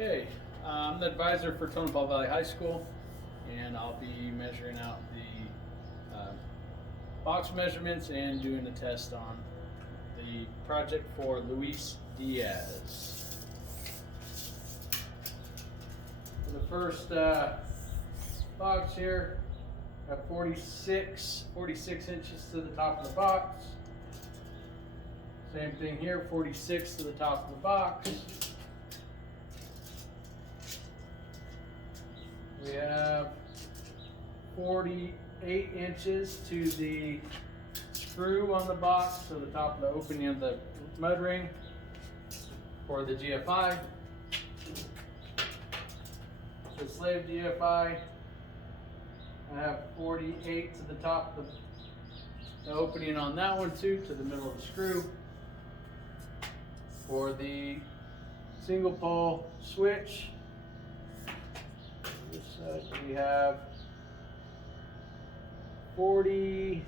Okay, I'm the advisor for Tonopah Valley High School, and I'll be measuring out the box measurements and doing a test on the project for Luis Diaz. For the first box here, I have 46 inches to the top of the box. Same thing here, 46 to the top of the box. We have 48 inches to the screw on the box, to the top of the opening of the mud ring for the GFI. The slave GFI, I have 48 to the top of the opening on that one too, to the middle of the screw. For the single pole switch, we have 41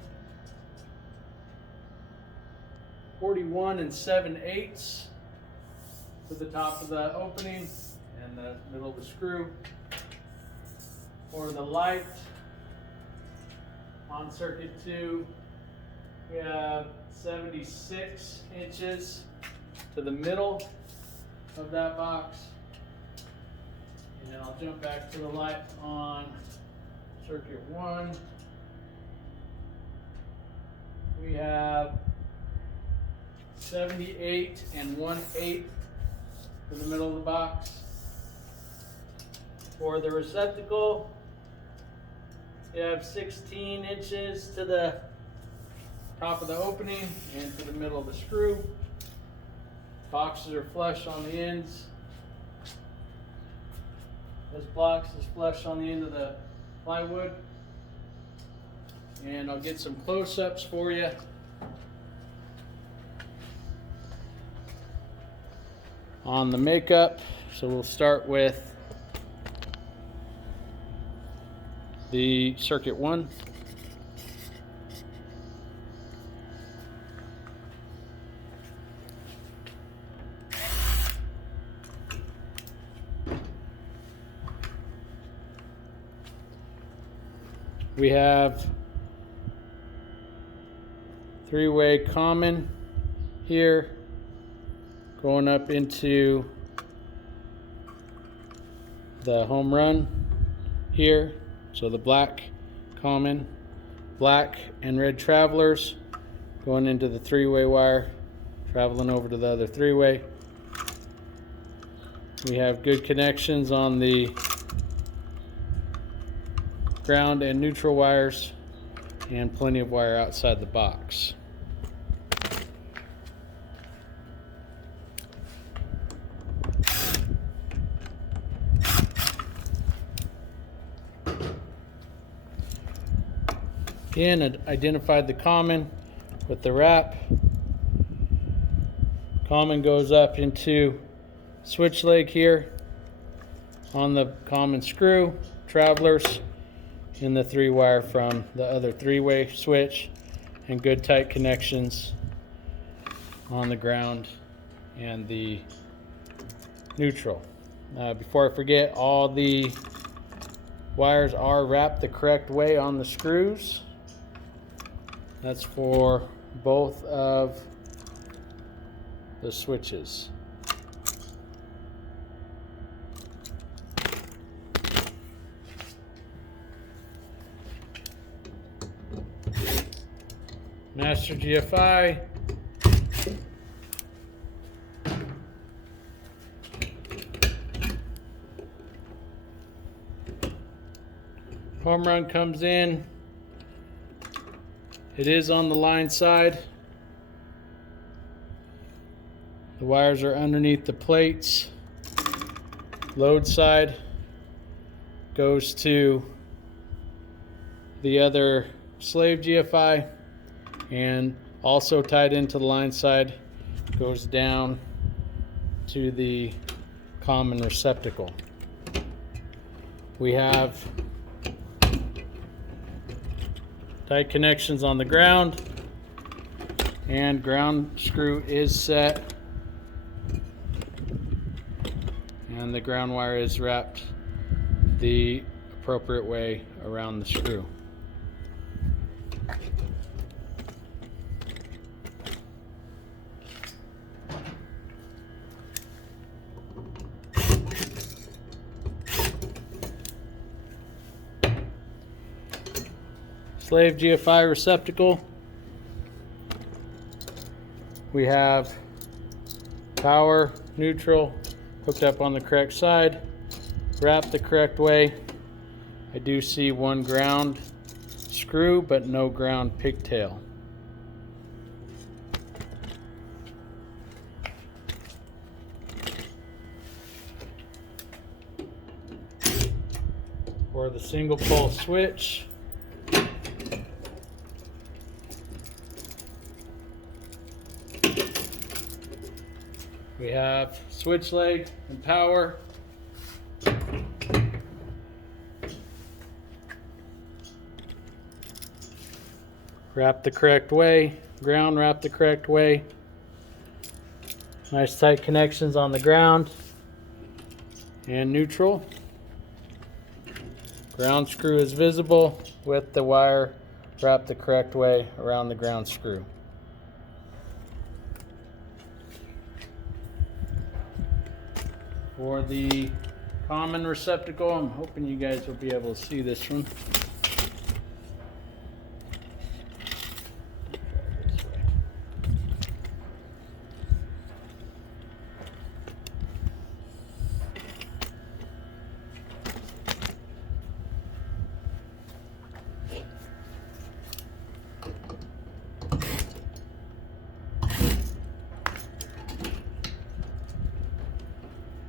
7/8 to the top of the opening and the middle of the screw. For the light on circuit 2, we have 76 inches to the middle of that box. And then I'll jump back to the light on circuit 1. We have 78 1/8 to the middle of the box. For the receptacle, we have 16 inches to the top of the opening and to the middle of the screw. Boxes are flush on the ends. This box is flush on the end of the plywood. And I'll get some close-ups for you. On the makeup, so we'll start with the circuit 1. We have three-way common here going up into the home run here. So the black common, black and red travelers going into the three-way wire, traveling over to the other three-way. We have good connections on the ground and neutral wires, and plenty of wire outside the box. Again, identified the common with the wrap. Common goes up into switch leg here on the common screw, travelers in the 3-wire from the other 3-way switch, and good tight connections on the ground and the neutral. Before I forget, all the wires are wrapped the correct way on the screws. That's for both of the switches. Master GFI. Home run comes in. It is on the line side. The wires are underneath the plates. Load side goes to the other slave GFI, and also tied into the line side goes down to the common receptacle. We have tight connections on the ground, and ground screw is set. and the ground wire is wrapped the appropriate way around the screw. Slave GFI receptacle. We have power, neutral, hooked up on the correct side, wrapped the correct way. I do see one ground screw, but no ground pigtail. For the single pole switch, we have switch leg and power. Wrap the correct way, ground wrap the correct way. Nice tight connections on the ground and neutral. Ground screw is visible with the wire wrapped the correct way around the ground screw. For the common receptacle, I'm hoping you guys will be able to see this one.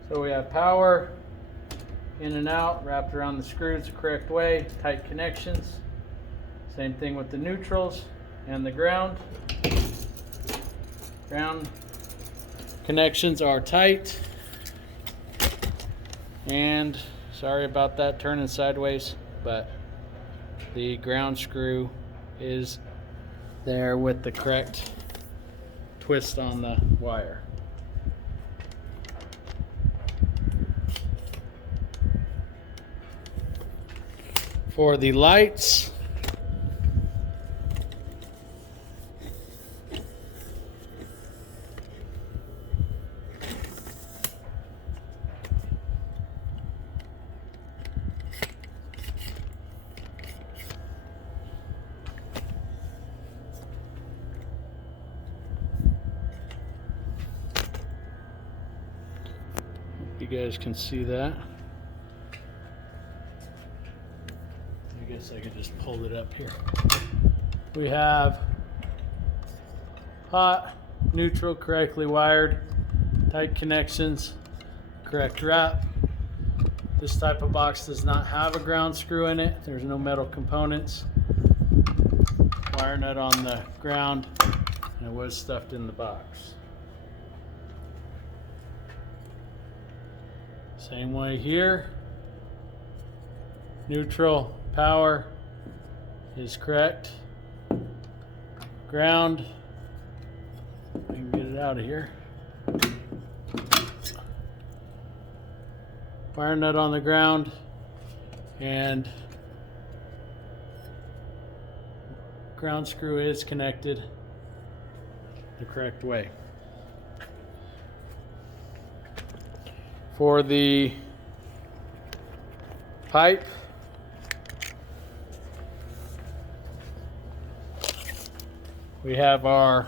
So we have power, in and out, wrapped around the screws the correct way, tight connections. Same thing with the neutrals and the ground. Ground connections are tight. And sorry about that turning sideways, but the ground screw is there with the correct twist on the wire. For the lights, you guys can see that. I guess I could just pull it up here. We have hot, neutral, correctly wired, tight connections, correct wrap. This type of box does not have a ground screw in it. There's no metal components. Wire nut on the ground, and it was stuffed in the box. Same way here. Neutral, power is correct. Ground, I can get it out of here. Wire nut on the ground, and ground screw is connected the correct way. For the pipe, we have our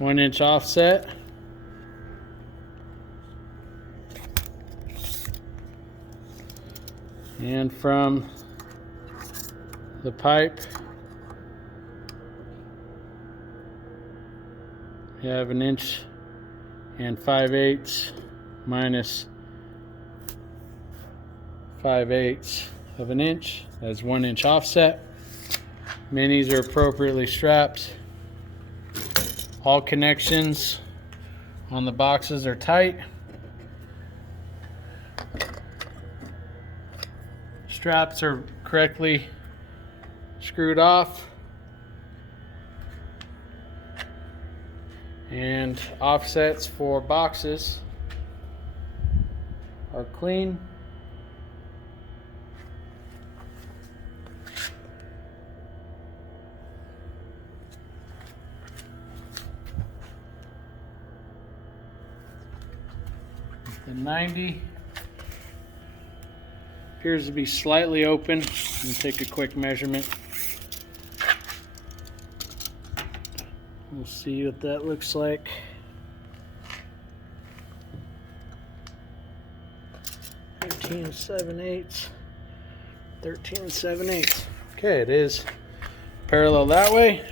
1-inch offset. And from the pipe, we have 1 inch and 5/8 minus 5/8 of an inch. That's 1 inch offset. Minis are appropriately strapped. All connections on the boxes are tight. Straps are correctly screwed off. And offsets for boxes are clean. The 90 appears to be slightly open. Let me take a quick measurement. We'll see what that looks like. 13 7/8. 13 7/8. Okay, it is parallel that way.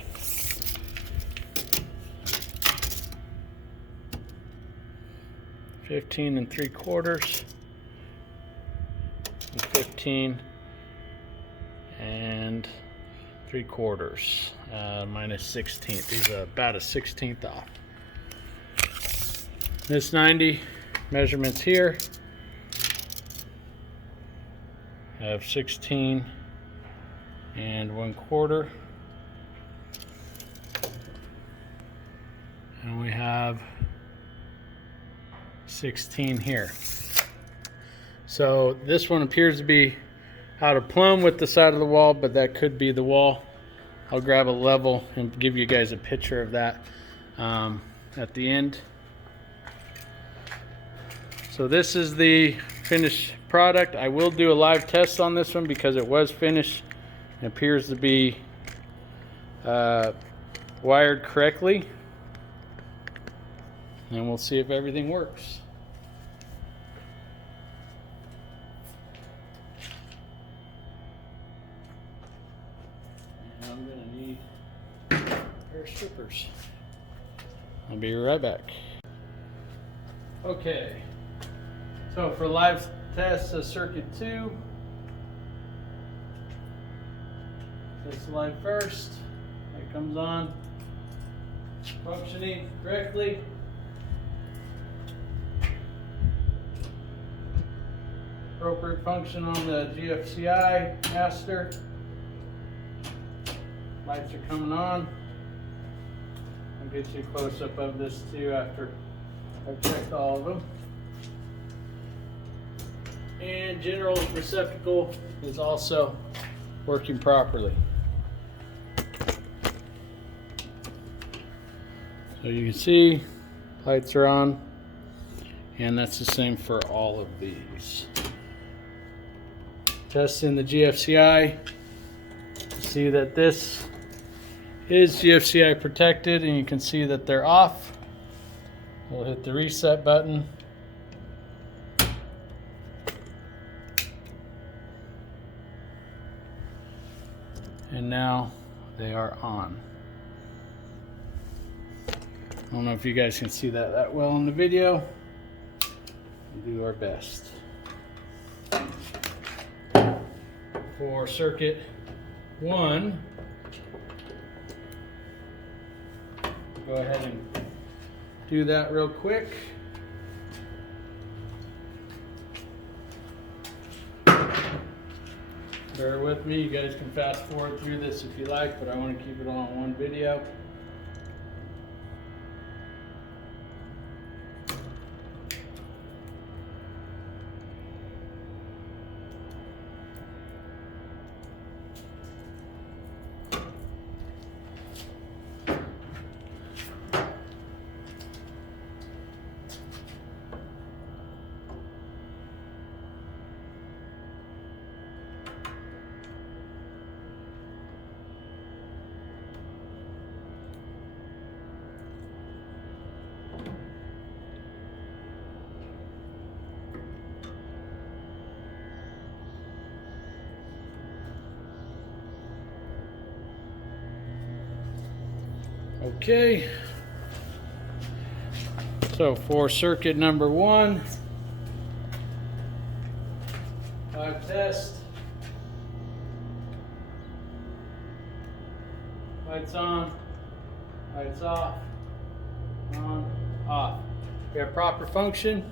$15 3/4 and 15 3/4 minus 1/16. These are about a 1/16 off. This 90 measurements here have 16 1/4, and we have 16 here. So this one appears to be out of plumb with the side of the wall, but that could be the wall. I'll grab a level and give you guys a picture of that at the end. So this is the finished product. I will do a live test on this one because it was finished. It appears to be wired correctly, and we'll see if everything works. And I'm gonna need a pair of strippers. I'll be right back. Okay, so for live test of circuit 2, this light first, it comes on, functioning correctly. Appropriate function on the GFCI master. Lights are coming on. I'll get you a close up of this too after I've checked all of them. And general receptacle is also working properly. So you can see lights are on, and that's the same for all of these. Testing the GFCI, see that this is GFCI protected, and you can see that they're off. We'll hit the reset button. And now they are on. I don't know if you guys can see that well in the video. We'll do our best. For circuit 1, go ahead and do that real quick. Bear with me, you guys can fast forward through this if you like, but I want to keep it on one video. Okay, so for circuit number 1, live test, lights on, lights off, on, off. We have proper function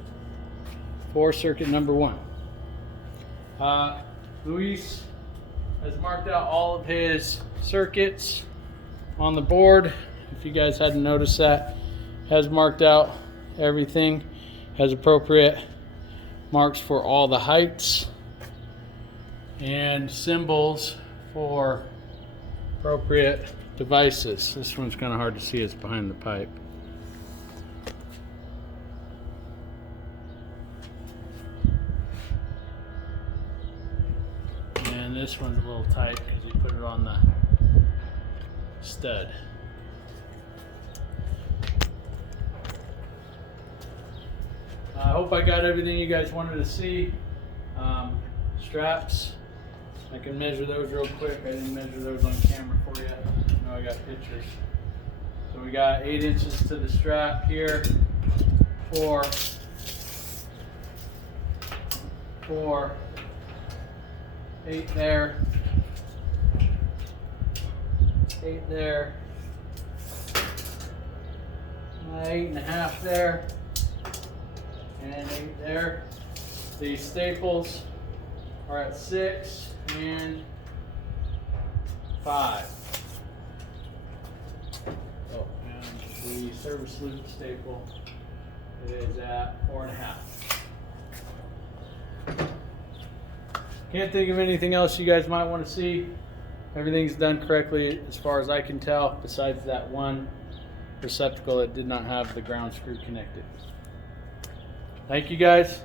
for circuit number 1. Luis has marked out all of his circuits on the board. If you guys hadn't noticed that, has marked out everything, has appropriate marks for all the heights and symbols for appropriate devices. This one's kind of hard to see, it's behind the pipe. And this one's a little tight because you put it on the stud. I hope I got everything you guys wanted to see. Straps, I can measure those real quick. I didn't measure those on camera for you. I know I got pictures. So we got 8 inches to the strap here, 4, 8 there, 8 there, 8.5 there, and 8 there. The staples are at 6 and 5. Oh, and the service loop staple is at 4.5. Can't think of anything else you guys might want to see. Everything's done correctly as far as I can tell, besides that one receptacle that did not have the ground screw connected. Thank you guys.